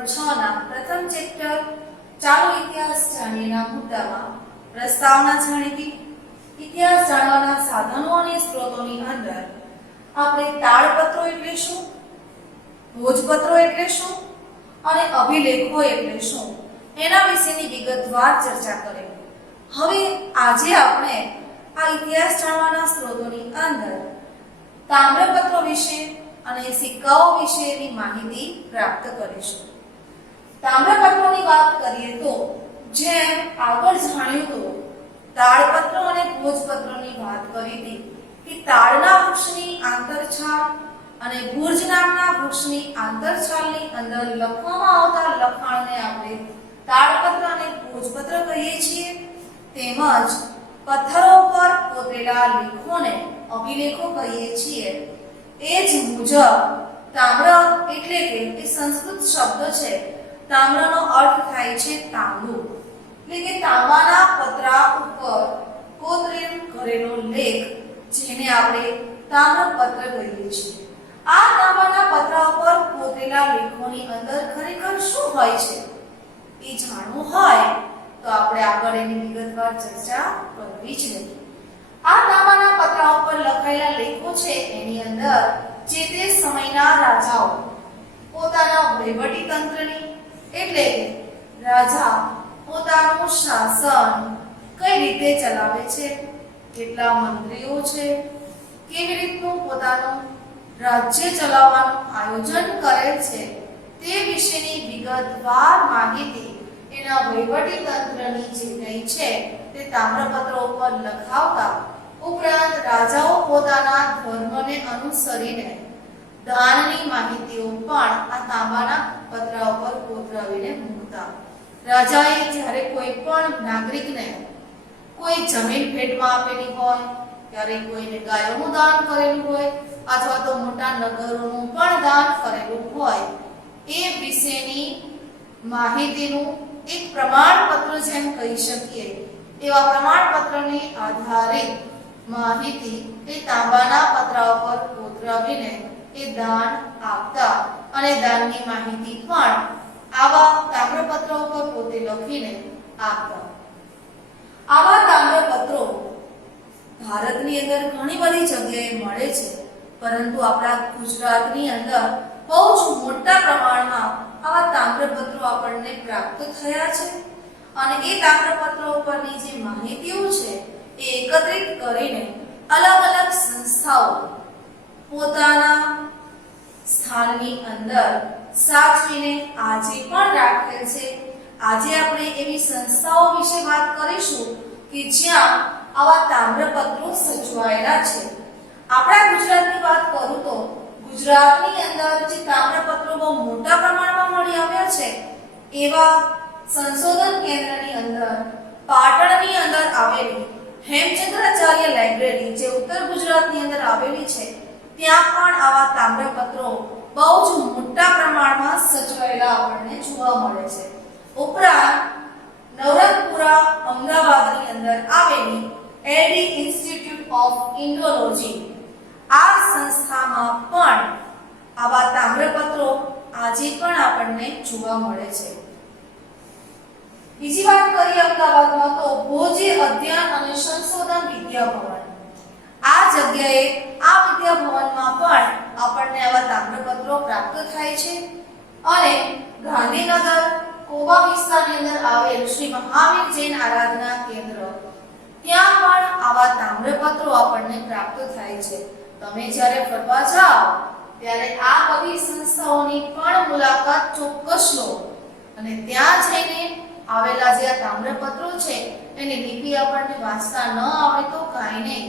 ધોરણ 6 ના પ્રથમ ચેપ્ટર ચાલુ ઇતિહાસ જાણીના મુદ્દામાં પ્રસ્તાવના જાણીતી ઇતિહાસ જાણવાના સાધનો અને સ્ત્રોતોની અંદર આપણે તાળપત્રો એટલે શું, ભોજપત્રો એટલે શું અને અભિલેખો એટલે શું એના વિશેની વિગતવાર ચર્ચા કરી. હવે આજે આપણે આ ઇતિહાસ જાણવાના સ્ત્રોતોની અંદર તામ્રપત્રો વિશે અને સિક્કાઓ વિશેની માહિતી પ્રાપ્ત કરીશું. તામ્રપત્રોની વાત કરીએ તો જેમ આગળ જાણ્યું તો તાળપત્રો અને ભોજપત્રોની વાત કરી હતી કે તાળના વૃક્ષની આંતરછાલ અને ભુર્જ નામના વૃક્ષની આંતરછાલની અંદર લખવામાં આવતા લખાણને આપણે તાળપત્ર અને ભોજપત્ર કહીએ છીએ. તેમજ પથ્થરો પર કોતરેલા લેખોને અભિલેખો કહીએ છીએ. એ જ મુજબ તામ્ર એટલે કે એ સંસ્કૃત શબ્દ છે. તામ્રનો અર્થ થાય છે તાંબુ, એટલે કે તાંબાના પતરા ઉપર કરેલો લેખ જેને આપણે તામ્રપત્ર કહીએ છીએ. આ તાંબાના પતરા ઉપર કોતરેલા લેખોની અંદર ખરેખર શું હોય છે એ જાણવું હોય તો આપણે આગળ એની વિગતવાર ચર્ચા કરવી જ રહી. આ તાંબાના પતરા ઉપર લખાયેલા લેખો છે એની અંદર જે તે સમયના રાજાઓ પોતાના વહીવટી તંત્રની એટલે કે રાજા પોતાનું શાસન કઈ રીતે ચલાવે છે, કેટલા મંત્રીઓ છે, કેવી રીતનું પોતાનું રાજ્ય ચલાવવાનું આયોજન કરે છે તે વિશેની વિગતવાર માહિતી એના વહીવટી તંત્રની જે કઈ છે તે તામ્રપત્રો ઉપર લખાવતા ઉપરાંત રાજાઓ પોતાના ધર્મને અનુસરીને દાનની માહિતીઓ પણ આ તાંબાના પતરા ઉપર કોતરાવીને મૂકતા. રાજાએ જ્યારે કોઈ પણ નાગરિકને કોઈ જમીન ભેટમાં આપેલી હોય, ત્યારે કોઈને ગાયોનું દાન કરેલું હોય અથવા તો મોટા નગરોનું પણ દાન કરેલું હોય, એ વિશેની માહિતીનું એક પ્રમાણપત્ર જેમ કહી શકીએ એવા પ્રમાણપત્રની આધારિત માહિતી એ તાંબાના પતરા ઉપર કોતરાવીને એ દાન આપતા અને દાનની માહિતી પણ આવા તામ્રપત્રો ઉપર પોતે લખીને આપતા. આવા તામ્રપત્રો ભારતની અંદર ઘણી બધી જગ્યાએ મળે છે, પરંતુ આપણા ગુજરાતની અંદર બહુ જ મોટા પ્રમાણમાં આવા તામ્રપત્રો આપણને પ્રાપ્ત થયા છે અને એ તામ્રપત્રો ઉપરની જે માહિતીઓ છે એ એકત્રિત કરીને અલગ અલગ સંસ્થાઓ પોતાના સ્થાનની અંદર સાચવીને આજે પણ રાખેલ છે. આજે આપણે એવી સંસ્થાઓ વિશે વાત કરીશું કે જ્યાં આવા તામ્રપત્રો સચવાયેલા છે. આપણા ગુજરાતની વાત કરું તો ગુજરાતની અંદર જે તામ્રપત્રો બહુ મોટા પ્રમાણમાં મળી આવ્યા છે એવા સંશોધન કેન્દ્રની અંદર પાટણની અંદર આવેલી હેમચંદ્રાચાર્ય લાઇબ્રેરી જે ઉત્તર ગુજરાતની અંદર આવેલી છે ત્યાં પણ આવા તામ્રપત્રો બહુ જ મોટા પ્રમાણમાં સચવાયેલા આપણને જોવા મળે છે. ઉપરાંત નવરંગપુરા અમદાવાદની અંદર આવેલી એલડી ઇન્સ્ટિટ્યૂટ ઓફ ઇન્ડોલોજી આ સંસ્થામાં પણ આવા તામ્રપત્રો આજે પણ આપણને જોવા મળે છે. બીજી વાત કરીએ અમદાવાદમાં તો ભોજે અધ્યયન અને સંશોધન વિદ્યાભવન. આ જગ્યાએ આ વિદ્યાભવનમાં પણ આપણને આવા તામ્રપત્રો પ્રાપ્ત થાય છે અને ગાંધીનગર કોબા વિસ્તારની અંદર આવેલ શ્રી મહાવીર જૈન આરાધના કેન્દ્ર ત્યાં પણ આવા તામ્રપત્રો આપણને પ્રાપ્ત થાય છે. તમે જ્યારે ફરવા જાઓ ત્યારે આ બધી સંસ્થાઓની પણ મુલાકાત ચોક્કસ લો અને ત્યાં જઈને આવેલા જે આ તામ્રપત્રો છે એની લિપિ આપણને વાંચતા ન આવડે તો કાંઈ નહીં,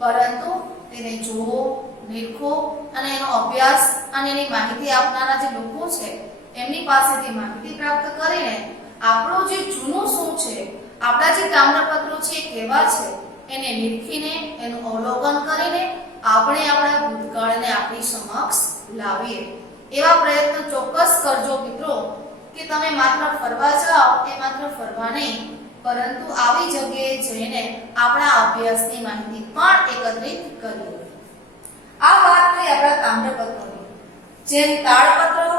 પરંતુ તેને જોવો, નિરખો અને એનો અભ્યાસ અને એની માહિતી આપનારા જે લોકો છે એમની પાસેથી માહિતી પ્રાપ્ત કરીને આપણું જે જૂનું શું છે, આપણા જે તામ્રપત્રો છે કેવા છે એને નિરખીને એનું અવલોકન કરીને આપણે આપણા ભૂતકાળને આપણી સમક્ષ લાવીએ. એવા પ્રયત્ન ચોક્કસ કરજો મિત્રો કે તમે માત્ર ફરવા જાઓ એ માત્ર ફરવા નહીં, પરંતુ આવી જગ્યાએ જઈને આપણા અભ્યાસની માહિતી પણ એકત્રિત કરીએ. આ વાત થઈ આપણા તામ્રપત્રોની. જેમ તાળપત્ર,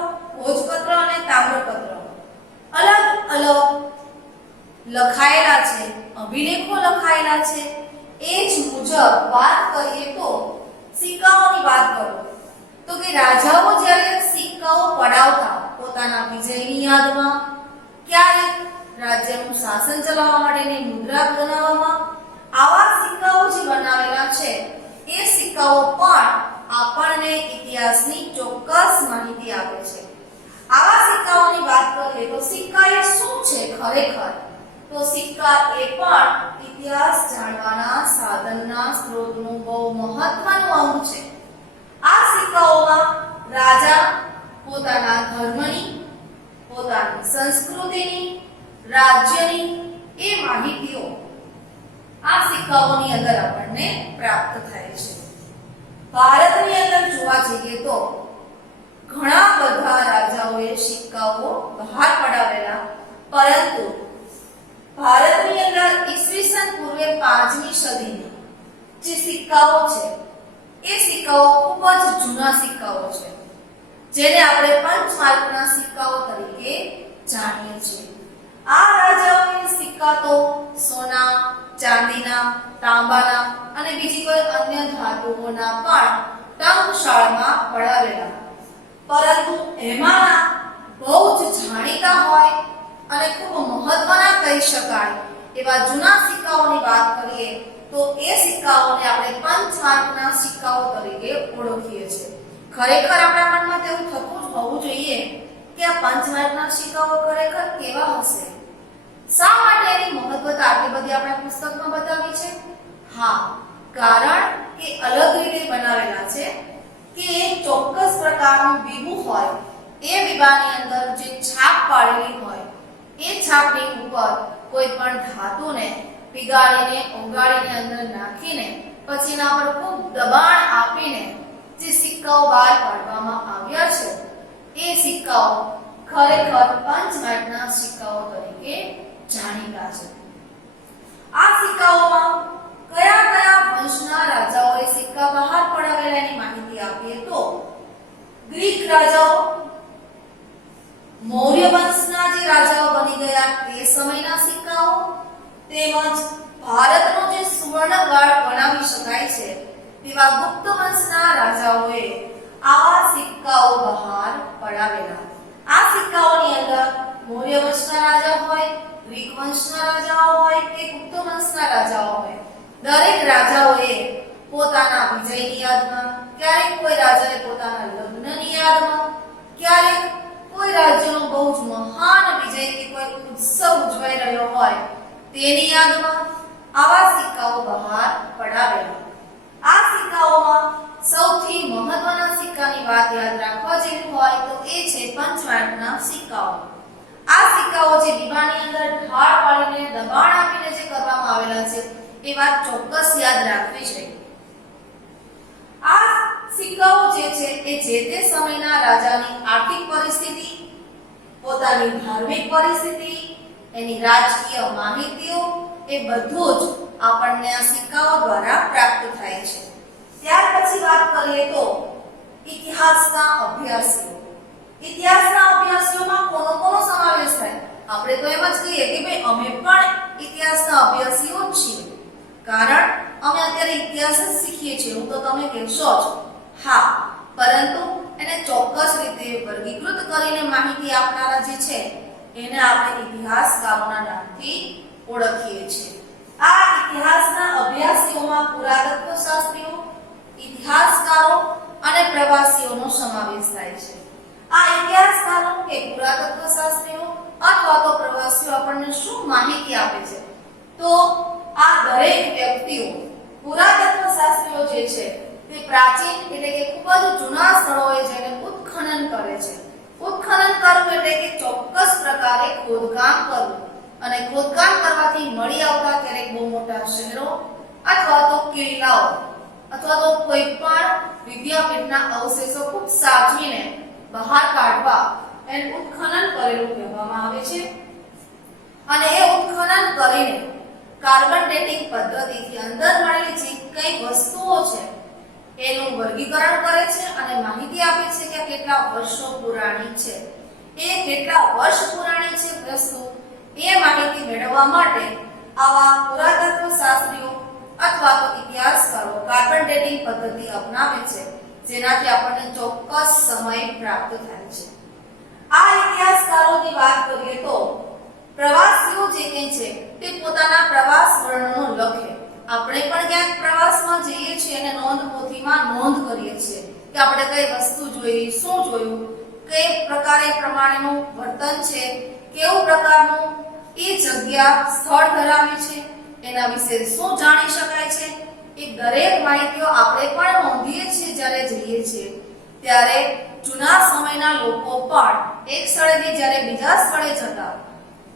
ભોજપત્ર અને તામ્રપત્ર અલગ અલગ લખાયેલા છે, અભિલેખો લખાયેલા છે. એ જ મુજબ વાત કરીએ તો સિક્કાઓની વાત કરો તો કે રાજાઓ જ્યારે સિક્કાઓ પડાવતા પોતાના વિજયની યાદમાં, ક્યારેક રાજ્યનું શાસન ચલાવવા માટેની મુદ્રા બનાવવામાં, આવા સિક્કાઓ જે બનાવેલા છે એ સિક્કાઓ પણ આપણને ઇતિહાસની ચોક્કસ માહિતી આપે છે. આવા સિક્કાઓની વાત કરીએ તો સિક્કા એ શું છે ખરેખર? તો સિક્કા એ પણ ઇતિહાસ જાણવાના સાધનના સ્ત્રોતનું બહુ મહત્વનું અંગ છે. આ સિક્કાઓમાં રાજા પોતાના ધર્મની, પોતાની સંસ્કૃતિની, રાજ્યની એ માહિતીઓ આ સિક્કાઓની અંદર આપણને પ્રાપ્ત થાય છે. ભારતની અંદર જોવા જઈએ તો ઘણા બધા રાજાઓએ સિક્કાઓ બહાર પડાવેલા, પરંતુ ભારતની અંદર ઈસવીસન પૂર્વે 5મી સદીના જે સિક્કાઓ છે એ સિક્કાઓ ખૂબ જ જૂના સિક્કાઓ છે, જેને આપણે પંચમાર્કના સિક્કાઓ તરીકે જાણીએ છીએ. આ રાજાઓએ સિક્કા તો સોના, ચાંદીના, તાંબાના અને બીજી કોઈ અન્ય ધાતુઓના પણ ટંકશાળમાં પડાવેલા, પરંતુ એમાંના બહુ જ જાણીતા હોય અને ખૂબ મહત્વના કહી શકાય એવા જૂના સિક્કાઓની વાત કરીએ તો એ સિક્કાઓને આપણે પંચમાર્કના સિક્કાઓ તરીકે ઓળખીએ છીએ. ખરેખર આપણા મનમાં તેવું થતું જ હોવું જોઈએ કે આ પંચમાર્કના સિક્કાઓ ખરેખર કેવા હશે? શા માટે એની મહત્વતા આટલી બધી આપણા પુસ્તકમાં બતાવી છે? હા, કારણ કે અલગ રીતે બનાવેલા છે કે એક ચોક્કસ પ્રકારનું બીબું હોય, એ બીબાની અંદર જે છાપ પાડેલી હોય એ છાપની ઉપર કોઈ પણ ધાતુને પીગાળીને ઓગાળીને અંદર નાખીને પછી એના પર ખૂબ દબાણ આપીને જે સિક્કાઓ બહાર પાડવામાં આવ્યા છે એ સિક્કાઓ ખરેખર પંચમાર્કના સિક્કાઓ તરીકે જાણીતા છે. આ સિક્કાઓમાં કયા કયા વંશના રાજાઓએ સિક્કા બહાર પડાવેલા એની માહિતી આપીએ તો ગ્રીક રાજાઓ, મૌર્ય વંશના જે રાજાઓ બની ગયા તે સમયના સિક્કાઓ, તેમજ ભારતનો જે સુવર્ણકાળ ગણાવી શકાય છે તેવા ગુપ્ત વંશના રાજાઓએ આવા સિક્કાઓ બહાર પડાવેલા. આ સિક્કાઓની અંદર મૌર્ય વંશના રાજા હોય, ગ્રીક વંશના રાજાઓ હોય કે ગુપ્ત વંશના રાજાઓ હોય, દરેક રાજાઓએ પોતાના વિજયની યાદમાં, ક્યારેક કોઈ રાજાએ પોતાના લગ્નની યાદમાં, ક્યારેક કોઈ રાજ્યનો બહુ જ મહાન વિજય કે કોઈ ઉત્સવ ઉજવાઈ રહ્યો હોય તેની યાદમાં આવા સિક્કાઓ બહાર પડાવેલા. આ સિક્કાઓમાં સૌથી મહત્વના સિક્કાની વાત યાદ રાખવા જેવી હોય તો એ છે પંચમાર્કના સિક્કાઓ. આ સિક્કાઓ જે દીવાની અંદર ઢાળ પાડીને દબાણ આપીને જે કરવામાં આવેલા છે એ વાત ચોક્કસ યાદ રાખવી છે. આ સિક્કાઓ જે છે એ જે તે સમયના રાજાની આર્થિક પરિસ્થિતિ, પોતાની ધાર્મિક પરિસ્થિતિ, એની રાજકીય માહિતીઓ એ બધું જ આપણને આ સિક્કાઓ દ્વારા પ્રાપ્ત થાય છે. ત્યાર પછી વાત કરીએ તો ઇતિહાસના અભ્યાસીઓ. ઇતિહાસના અભ્યાસીઓમાં કોનો સમાવેશ થાય? આપણે તો એમ જ કહીએ કે ભાઈ અમે પણ ઇતિહાસના અભ્યાસીઓ જ છીએ, કારણ અમે અત્યારે ઇતિહાસ જ શીખીએ છીએ. હું તો તમે કહેશો જ હા, પરંતુ એને ચોક્કસ રીતે વર્ગીકૃત કરીને માહિતી આપનારા જે છે એને આપણે ઇતિહાસકારોના નામથી ઓળખીએ છીએ. આ ઇતિહાસના અભ્યાસીઓમાં પુરાતત્વ શાસ્ત્રીઓ, ઇતિહાસકારો અને પ્રવાસીઓનો સમાવેશ થાય છે. આ ઇતિહાસકારો કે પુરાતત્વ શાસ્ત્રીઓ અથવા તો પ્રવાસીઓ આપણને શું માહિતી આપે છે? તો આ દરેક વ્યક્તિઓ, પુરાતત્વ શાસ્ત્રીઓ જે છે તે પ્રાચીન એટલે કે ખૂબ જ જૂના સ્થળોએ જઈને ઉત્ખનન કરે છે. ઉત્ખનન કરવું એટલે કે ચોક્કસ પ્રકારે ખોદકામ કરવું, અને ખોદકામ કરવાથી મળી આવતા ક્યારેક બહુ મોટા શહેરો અથવા તો કિલ્લાઓ અથવા તો કોઈ પણ વિદ્યાપીઠના અવશેષો ખૂબ સાચવીને બહાર કાઢવા એને ઉત્ખનન કરેલું કહેવામાં આવે છે. અને એ ઉત્ખનન કરીને કાર્બન ડેટિંગ પદ્ધતિથી અંદર મળેલી જે કઈ વસ્તુઓ છે એનું વર્ગીકરણ કરે છે અને માહિતી આપે છે કે કેટલા વર્ષો પુરાણી છે. એ કેટલા વર્ષ પુરાણી છે વસ્તુ એ માહિતી મેળવવા માટે આવા પુરાતત્વ શાસ્ત્રીઓ અથવા તો ઇતિહાસકારો કાર્બન ડેટિંગ પદ્ધતિ અપનાવે છે, જેનાથી આપણને ચોક્કસ સમય પ્રાપ્ત થાય છે. આ ઇતિહાસકારોની વાત કરીએ તો પ્રવાસીઓ જે કહે છે તે પોતાના પ્રવાસ વર્ણનો લખે. આપણે પણ ક્યાંક પ્રવાસમાં જઈએ છીએ અને નોંધ પોથીમાં નોંધ કરીએ છીએ કે આપણે કઈ વસ્તુ જોઈ, શું જોયું, કઈ પ્રકારે પ્રમાણેનું વર્તન છે, કેવું પ્રકારનું એ જગ્યા સ્થળ ધરાવે છે, એના વિશે શું જાણી શકાય છે, એ દરેક માહિતીઓ આપણે પણ નોંધીએ છીએ. જ્યારે જઈએ છીએ ત્યારે જૂના સમયના લોકો પણ એક સ્થળેથી જ્યારે બીજા સ્થળે જતા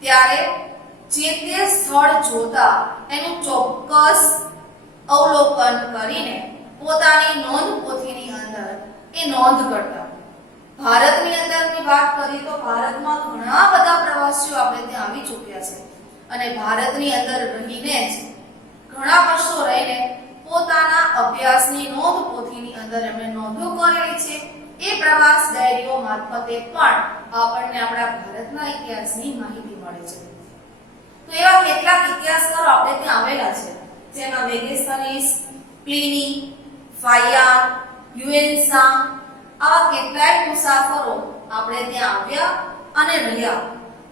ત્યારે જે તે સ્થળ જોતા એનું ચોક્કસ અવલોકન કરીને પોતાની નોંધ પોથીની અંદર એ નોંધ કરતા. ભારતની અંદરની વાત કરીએ તો ભારતમાં ઘણા બધા પ્રવાસીઓ આપણે ત્યાં આવી ચૂક્યા છે અને ભારતની અંદર રહીને જ ઘણા વર્ષો રહીને પોતાના અભ્યાસની નોંધ પોથીની અંદર એમણે નોંધો કરેલી છે. એ પ્રવાસ ડાયરીઓ મારફતે પણ આપણને આપણા ભારતના ઇતિહાસની માહિતી મળે છે. તો એવા કેટલાક ઇતિહાસકારો આપણે ત્યાં આવેલા છે, જેમાં વેગેસનીસ, પ્લિની, ફાયાન, યુએન્સાંગ, આવા કેટલાય મુસાફરો આપણે ત્યાં આવ્યા અને રહ્યા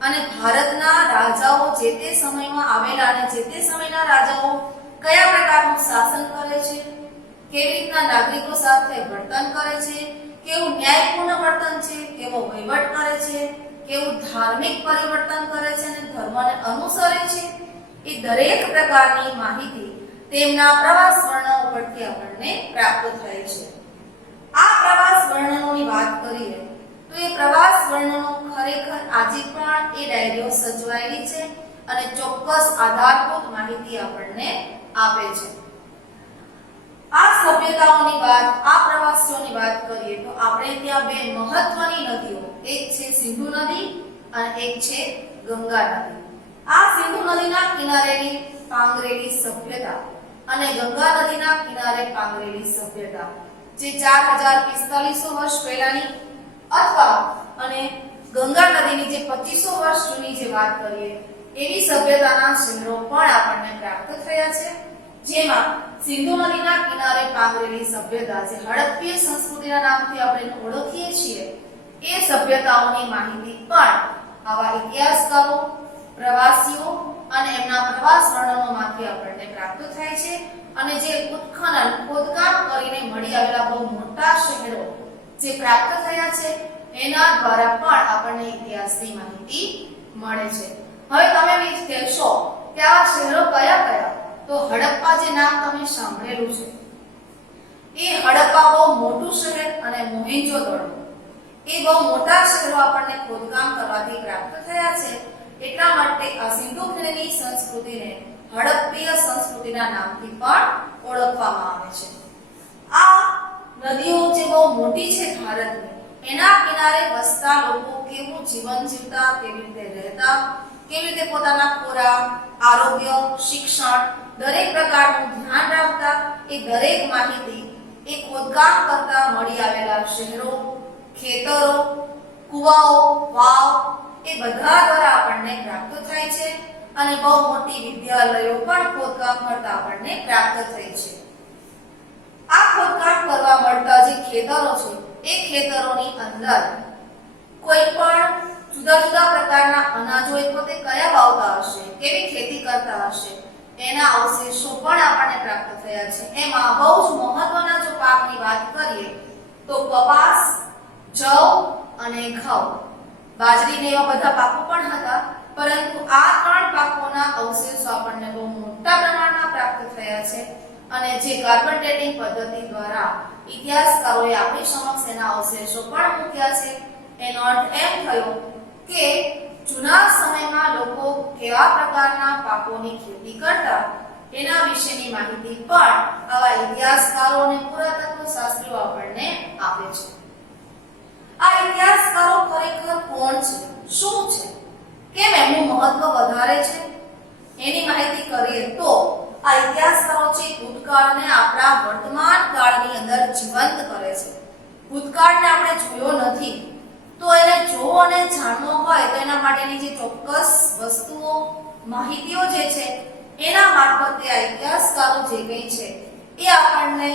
અને ભારતના રાજાઓ જે તે સમયમાં આવેલા અને જે તે સમયના રાજાઓ કયા પ્રકારનું શાસન કરે છે, કેવી રીતના નાગરિકો સાથે વર્તન કરે છે, કેવું ન્યાયપૂર્ણ વર્તન છે, કેવો વહીવટ કરે છે, કેવું ધાર્મિક પરિવર્તન કરે છે અને ધર્મને અનુસરે છે, એ દરેક પ્રકારની માહિતી તેમના પ્રવાસ વર્ણનો પરથી આપણને પ્રાપ્ત થાય છે. આ પ્રવાસ વર્ણનોની વાત કરીએ તો એ પ્રવાસ વર્ણનો ખરેખર આજે પણ એ ડાયરીઓ સચવાયેલી છે અને ચોક્કસ આધારભૂત માહિતી આપણને આપે છે. આ સભ્યતાઓની વાત, આ પ્રવાસીઓની વાત કરીએ તો આપણે ત્યાં બે મહત્વની નદીઓ, એક છે સિંધુ નદી અને એક છે ગંગા નદી. આ સિંધુ નદીના કિનારેની પાંગરેલી સભ્યતા અને ગંગા નદીના કિનારે પાંગરેલી સભ્યતા જે 4045 વર્ષ પહેલાની અથવા અને ગંગા નદીની જે 2500 વર્ષ જૂની જે વાત કરીએ એવી સભ્યતાના શહેરો પણ આપણને પ્રાપ્ત થયા છે. જેમાં સિંધુ નદીના કિનારે પાંગરેલી સભ્યતા જે હડપ્પીય સંસ્કૃતિના નામથી આપણે ઓળખીએ છીએ એ સભ્યતાઓની માહિતી પણ આવા ઇતિહાસકારો, પ્રવાસીઓ અને એમના પ્રવાસ વર્ણનોમાંથી આપણને પ્રાપ્ત થાય છે. અને જે ઉત્ખનન, ખોદકામ કરીને મળી આવેલા બહુ મોટા શહેરો જે પ્રાપ્ત થયા છે એના દ્વારા પણ આપણને ઇતિહાસની માહિતી મળે છે. હવે તમે કહેશો કે આ શહેરો કયા કયા? તો હડપ્પા જે નામ તમે સાંભળેલું છે એ હડપ્પા બહુ મોટું શહેર અને મોહેંજો-દડો એ બહુ મોટા શહેરો આપણને ખોદકામ કરવાથી પ્રાપ્ત થયા છે. એટલા માટે આ સિંધુ ખીણની સંસ્કૃતિને હડપ્પીય સંસ્કૃતિના નામથી પણ ઓળખવામાં આવે છે. આ નદીઓ જે બહુ મોટી છે ભારતની, એના કિનારે વસતા લોકો કેવું જીવન જીવતા, કેવી રીતે રહેતા, કેવી રીતે પોતાના ખોરાક, આરોગ્ય, શિક્ષણ દરેક પ્રકારનું ધ્યાન રાખતા, એ દરેક માહિતી એ ખોદકામ કરતા મળી આવેલા શહેરો, ખેતરો, કુવાઓ, વાવ એ બધા દ્વારા આપણને પ્રાપ્ત થાય છે. અને બહુ મોટી વિદ્યાલયો પણ ખોદકામ કરતા આપણને પ્રાપ્ત થઈ છે. આ ખોદકામ કરવા મળતા જે ખેતરો છે એ ખેતરોની અંદર કોઈ પણ જુદા જુદા પ્રકારના અનાજો એ પોતે કયા વાવતા હશે, કેવી ખેતી કરતા હશે, એના અવશેષો પણ આપણને પ્રાપ્ત થયા છે. એમાં બહુ જ મહત્વના જો પાકની વાત કરીએ તો કપાસ, જવ અને ઘઉં, બાજરીને એવા બધા પાકો પણ હતા, પરંતુ આ ત્રણ પાકોના અવશેષો આપણને બહુ મોટા પ્રમાણમાં પ્રાપ્ત થયા છે. અને જે કાર્બન ડેટિંગ પદ્ધતિ દ્વારા ઇતિહાસકારોએ આપણી સમક્ષ એના અવશેષો પણ મૂક્યા છે. એનો અર્થ એમ થયો કે જૂના સમયમાં લોકો કેવા પ્રકારના પાકોની ખેતી કરતા એના વિશેની માહિતી પણ આવા ઇતિહાસકારો અને પુરાતત્વ શાસ્ત્રીઓ આપણને આપે છે. આ ઇતિહાસકારો ખરેખર કોણ છે, શું છે, કેમ એમનું મહત્વ વધારે છે, એની માહિતી કરીએ તો આ ઇતિહાસકારો છે ભૂતકાળને આપણા વર્તમાન કાળની અંદર જીવંત કરે છે. ભૂતકાળને આપણે જોયો નથી તો એને જોવો અને જાણવો હોય તો એના માટેની જે ચોક્કસ વસ્તુઓ માહિતીઓ જે છે એના મારફતે આ ઇતિહાસકારો જે કંઈ છે એ આપણને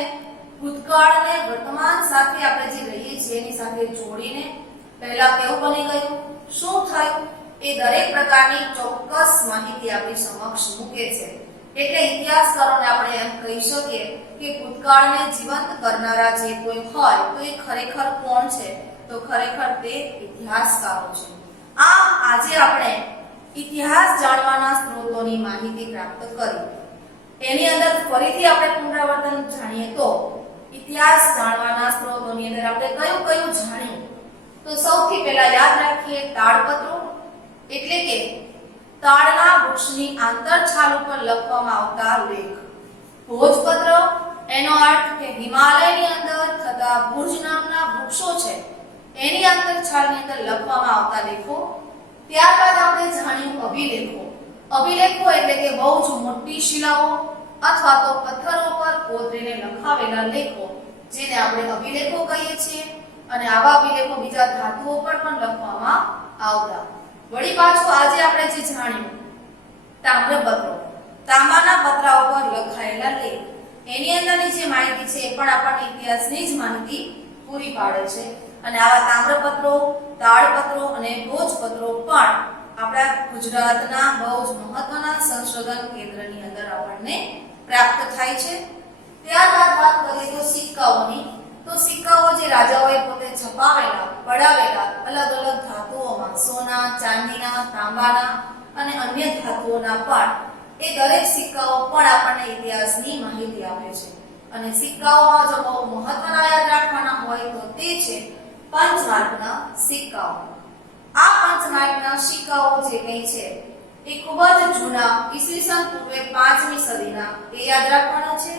ભૂતકાળને વર્તમાન સાથે આપણે જે રહીએ છીએ એની સાથે જોડીને પહેલા કેવું બની ગયું, શું થયું, એ દરેક પ્રકારની ચોક્કસ માહિતી આપણી સમક્ષ મૂકે છે. એટલે ઇતિહાસકારોને આપણે એમ કહી શકીએ કે ભૂતકાળને જીવંત કરનારા જે કોઈ હોય તો એ ખરેખર કોણ છે? તો ખરેખર તે ઇતિહાસકારો છે. આમ આજે આપણે ઇતિહાસ જાણવાના સ્ત્રોતોની માહિતી પ્રાપ્ત કરી. એની અંદર ફરીથી આપણે પુનરાવર્તન જાણીએ તો ઇતિહાસ જાણવાના સ્ત્રોતોની અંદર આપણે કયું કયું જાણ્યું? તો સૌથી પહેલા યાદ રાખીએ તાડપત્રો, એટલે કે તાડના વૃક્ષની આંતરછાલ ઉપર લખવામાં આવતા લેખ. ભોજપત્ર, એનો અર્થ કે હિમાલયની અંદર થતા ભુજ નામના વૃક્ષો છે એની આંતરછાલની અંદર લખવામાં આવતા લેખો. ત્યારબાદ આપણે જાણ્યું અભિલેખો. અભિલેખો એટલે કે બહુ જ મોટી શિલાઓ અથવા તો પથ્થરો પર કોતરીને લખાવેલા લેખો, જેને આપણે અભિલેખો કહીએ છીએ. અને આવા અભિલેખો બીજા ધાતુઓ પર પણ લખવામાં આવતા. વળી પાછું આજે આપણે જે જાણ્યું તામ્રપત્રો, તાંબાના પતરા ઉપર લખાયેલા લેખ, એની અંદરની જે માહિતી છે એ પણ આપણને ઇતિહાસની જ માહિતી પૂરી પાડે છે. અને આવા તામ્રપત્રો, તાડપત્રો અને ભોજપત્રો પણ આપણા ગુજરાતના બહુ જ મહત્વના સંશોધન કેન્દ્રની અંદર આપણને પ્રાપ્ત થાય છે. ત્યારબાદ વાત કરીએ તો સિક્કાઓની. તો સિક્કાઓ જે રાજાઓએ પોતે છપાવેલા, પડાવેલા અલગ અલગ ધાતુઓમાં, સોના, ચાંદીના, તાંબાના અને અન્ય ધાતુઓના પણ, એ દરેક સિક્કાઓ પણ આપણને ઇતિહાસની માહિતી આપે છે. અને સિક્કાઓમાં જો બહુ મહત્વના યાદ રાખવાના હોય તો તે છે પંચમાર્કના સિક્કાઓ. આ પંચમાર્કના સિક્કાઓ જે કંઈ છે એ ખૂબ જ જૂના, ઈસવીસન પૂર્વે 5મી સદીના, એ યાદ રાખવાના છે.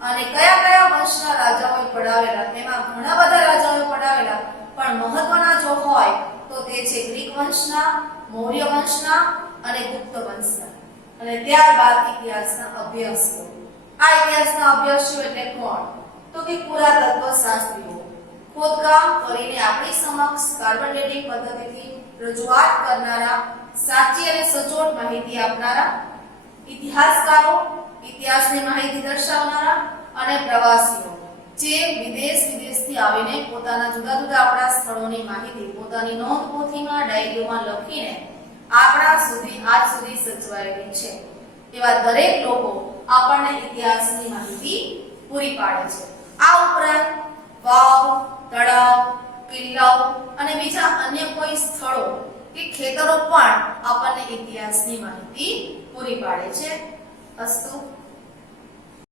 અને કયા કયા વંશના રાજાઓએ પડાવેલા, તેમાં ઘણા બધા રાજાઓએ પડાવેલા, પણ મહત્વના જો હોય તો તે છે ગ્રીક વંશના, મૌર્ય વંશના અને ગુપ્ત વંશના. અને ત્યારબાદ ઇતિહાસના અભ્યાસકો. આ ઇતિહાસના અભ્યાસકો એટલે કોણ? તો કે પુરાતત્વ શાસ્ત્રીઓ. ખોદકામ કરીને આપણી સમક્ષ કાર્બન ડેટિંગ પદ્ધતિથી રજૂઆત કરનારા, સાચી અને સચોટ માહિતી આપનારા ઇતિહાસકારો, ઇતિહાસની માહિતી દર્શાવનારા અને પ્રવાસીઓ જે વિદેશથી આવીને પોતાના જુદા જુદા આપણા સ્થળોની માહિતી પોતાની નોંધપોથીમાં, ડાયરીઓમાં લખીને આપણા સુધી આજ સુધી સચવાયેલી છે. એવા દરેક લોકો આપણને ઇતિહાસની માહિતી પૂરી પાડે છે. આ ઉપરાંત વાવ, તળાવ, કિલ્લાઓ અને બીજા અન્ય કોઈ સ્થળો કે ખેતરો પણ આપણને ઇતિહાસની માહિતી પૂરી પાડે છે. અસ્તુ.